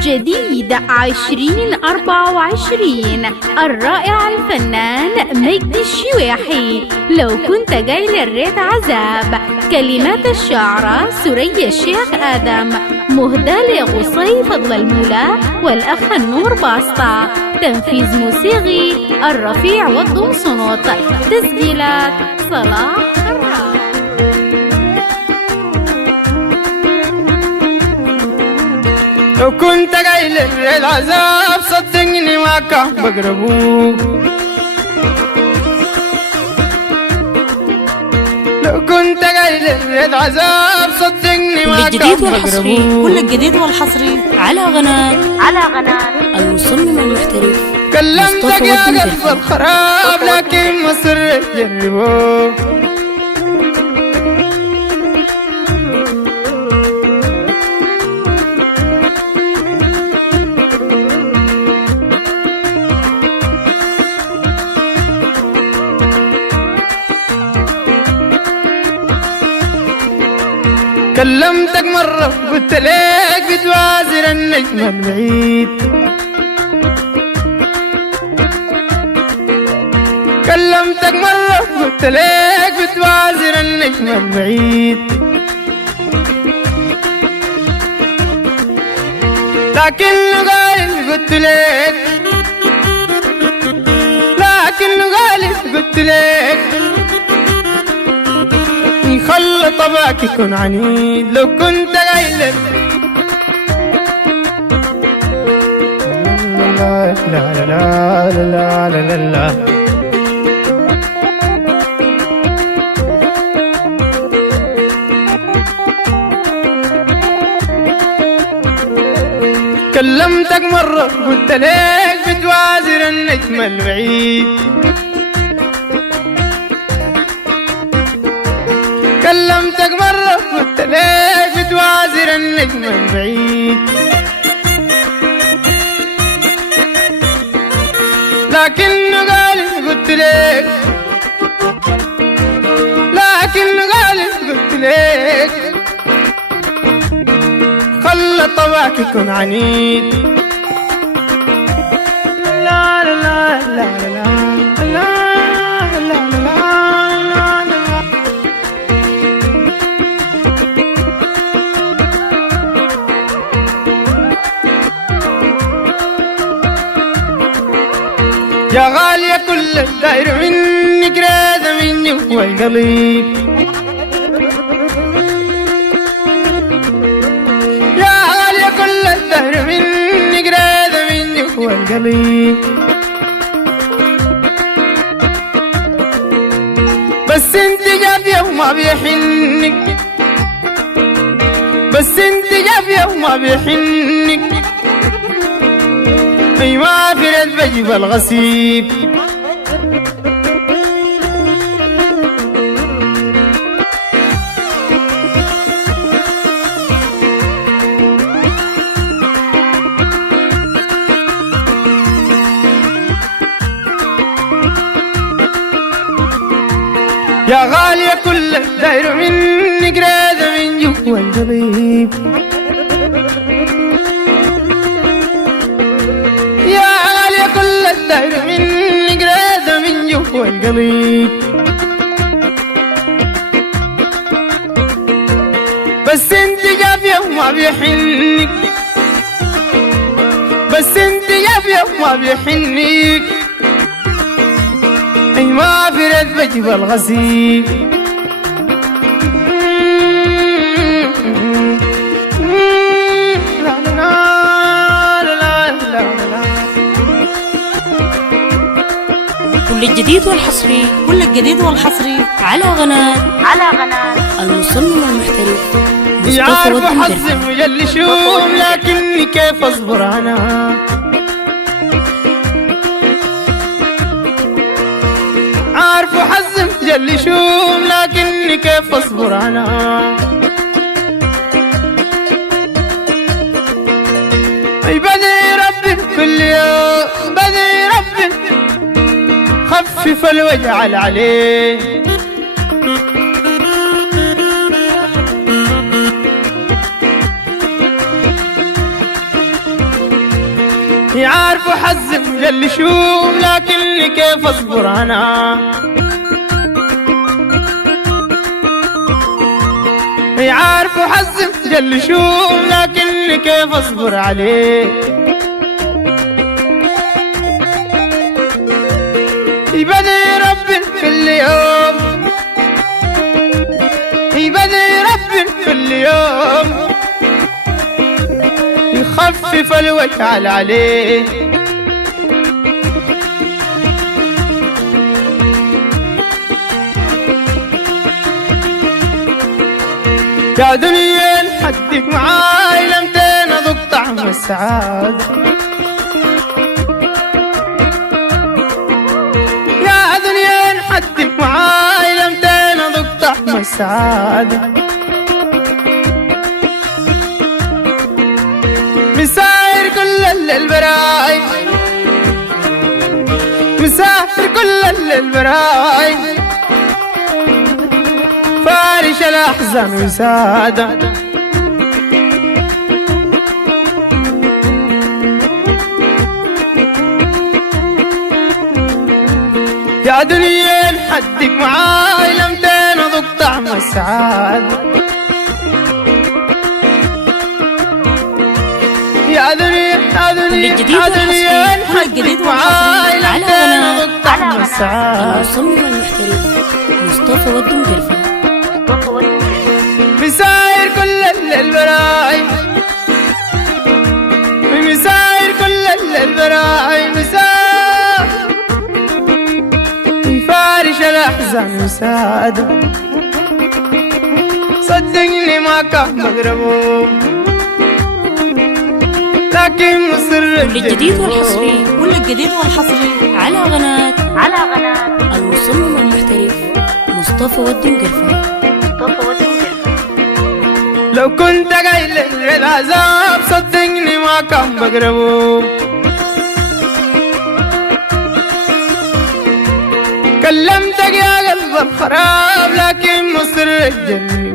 جديد 2024 الرائع الفنان مجدي الشواحي. لو كنت جاي للريت عذاب. كلمات الشاعرة سوريا الشيخ آدم، مهدى لغصي فضل المولى والأخ النور باسطة. تنفيذ موسيقي الرفيع والضمصنوط. تسجيلات صلاح الراب. لو كنت جاي للعذاب صدقني ما كان بقربوك. لو كنت جاي للعذاب صدقني ما كان بقربوك. كل الجديد والحصري على قناة المصمم المحترف. كلمتك يا قلب الخراب لكن ما صرت جربوك. كلمتك مرة قلت ليك بتوازر النجم البعيد. كلمتك مرة قلت ليك بتوازر النجم البعيد. لكن قالت قلت ليك، لكن قالت قلت ليك خلى طبعك يكون عنيد. لو كنت قايلك لا لا لا لا لا لا لا. كلمتك مرة قلت ليك بتوازر النجم البعيد. كلمتك مرة قلت ليك بتوازر النجم البعيد. لكن قالت قلت ليك، لكن قالت قلت ليك خلى طبعك يكون عنيد. لا لا لا لا لا لا لا لا. يا غالية كل الداير منك رادة مني هو القليب. يا غالية كل الداير منك رادة مني هو القليب. بس انت جافية وما بيحنك، بس انت جافية وما بيحنك. أي ما في رد بجيب الغسيب. يا غالية كل الداير منك رادة من جوا القليب. الداير منك رادة من جوا القليب. بس انت جافية وما بيحنك، بس انت جافية وما بيحنك. اي ما في رد بجيب الغسيل. كل الجديد والحصري، كل الجديد والحصري على قناة المصمم المحترف. يعرف حظم وجل شوم لكني كيف اصبر انا. عارف حظم جل شوم لكني كيف اصبر انا. اي بدعي ربي كل يوم، بدعي ربي خفف الوجع عليه. وحزم جل شوف لكني كيف اصبر انا عارف وحزم جل شوف لكني كيف اصبر عليه يبدي رب كل يوم يبدي رب كل يوم يخفف الوجع عليه يا دنيا حدك معاي لمتين اذوق طعم السعادة يا دنيا حدك معاي لمتين اذوق طعم السعادة مساير كل البراي مسافر كل البراي فارش الأحزان وسادة يا دنيا حدك معاي لمتين اذوق طعم السعادة يا دنيا يا دنيا يا دنيا حدك معاي لمتين اذوق طعم السعادة المصمم المحترف مصطفى ودهم قرفة مساير كل البراي مساير كل البراي مساير يفارش الأحزان وسادة صدقني ما كان مقربه لكن مصر الجديد والحصري على قناة المصمم المحترف مصطفى ودهم قرفة لو كنت قايل العذاب صدقني ما كان بقربه كلمتك يا قلب الخراب لكن مصر الجري